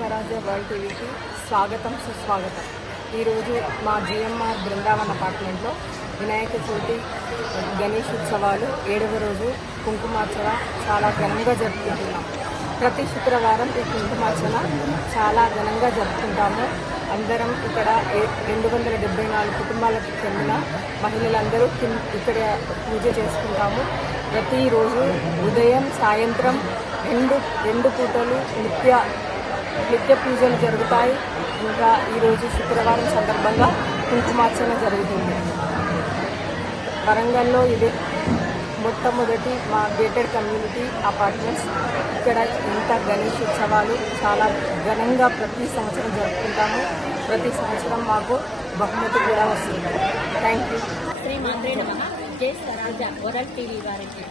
స్వరాజ్య world టీవీకి స్వాగతం సుస్వాగతం. ఈరోజు మా జిఎంఆర్ బృందావన్ అపార్ట్మెంట్లో వినాయక చవితి గణేష్ ఉత్సవాలు 7వ రోజు కుంకుమార్చన చాలా ఘనంగా జరుపుకుంటున్నాం. ప్రతి శుక్రవారం ఈ కుంకుమార్చన చాలా ఘనంగా జరుపుకుంటాము. అందరం ఇక్కడ 274 కుటుంబాలకు చెందిన మహిళలందరూ ఇక్కడ పూజ చేసుకుంటాము. ప్రతిరోజు ఉదయం సాయంత్రం రెండు పూటలు నిత్య పూజలు జరుగుతాయి. ఇంకా ఈరోజు శుక్రవారం సందర్భంగా కుంకుమార్చన జరుగుతుంది. వరంగల్లో ఇది మొట్టమొదటి మా గేటెడ్ కమ్యూనిటీ అపార్ట్మెంట్స్. ఇక్కడ ఇంత గణేష్ ఉత్సవాలు చాలా ఘనంగా ప్రతి సంవత్సరం జరుపుకుంటాము. ప్రతి సంవత్సరం మాకు బహుమతి కూడా వస్తుంది. Thank you. శ్రీ మాత్రే నమః. జై స్వరాజ్య వరల్డ్ టీవీ వారికి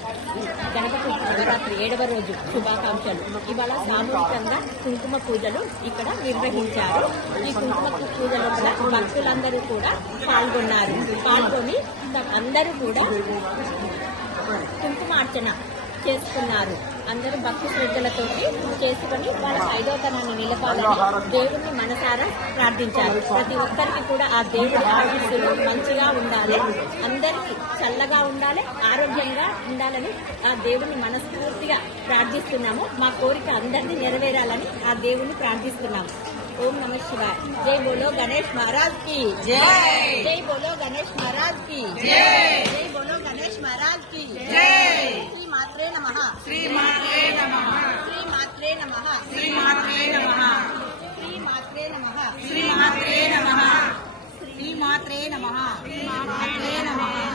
గణపతి నవరాత్రి 7వ రోజు శుభాకాంక్షలు. ఇవాళ సామూహికంగా కుంకుమ పూజలు ఇక్కడ నిర్వహించారు. ఈ కుంకుమ పూజలో కూడా భక్తులందరూ కూడా పాల్గొని అందరూ కూడా కుంకుమార్చన చేసుకున్నారు. అందరూ భక్తి శ్రద్ధలతో చేసుకుని వాళ్ళ ఐదోతనాన్ని నిలపాలని దేవుణ్ణి మనసారా ప్రార్థించారు. ప్రతి ఒక్కరికి కూడా ఆ దేవుడి ఆశీస్సులు మంచిగా ఉండాలి, అందరికీ చల్లగా ఉండాలి, ఆరోగ్యంగా ఉండాలని ఆ దేవుణ్ణి మనస్ఫూర్తిగా ప్రార్థిస్తున్నాము. మా కోరిక అందరినీ నెరవేరాలని ఆ దేవుణ్ణి ప్రార్థిస్తున్నాము. ఓం నమ శివాయ. జై బోలో గణేష్ మహారాజ్ కి జై. జై బోలో గణేష్ మహారాజ్ కి జై. జై బోలో గణేష్ మహారాజ్ కి జై. శ్రీ మాత్రే నమః. శ్రీ మాత్రే నమః. శ్రీ మాత్రే నమః. శ్రీ మాత్రే నమః. శ్రీ మాత్రే నమః. శ్రీ మాత్రే నమః. శ్రీ మాత్రే నమః. శ్రీ మాత్రే నమః.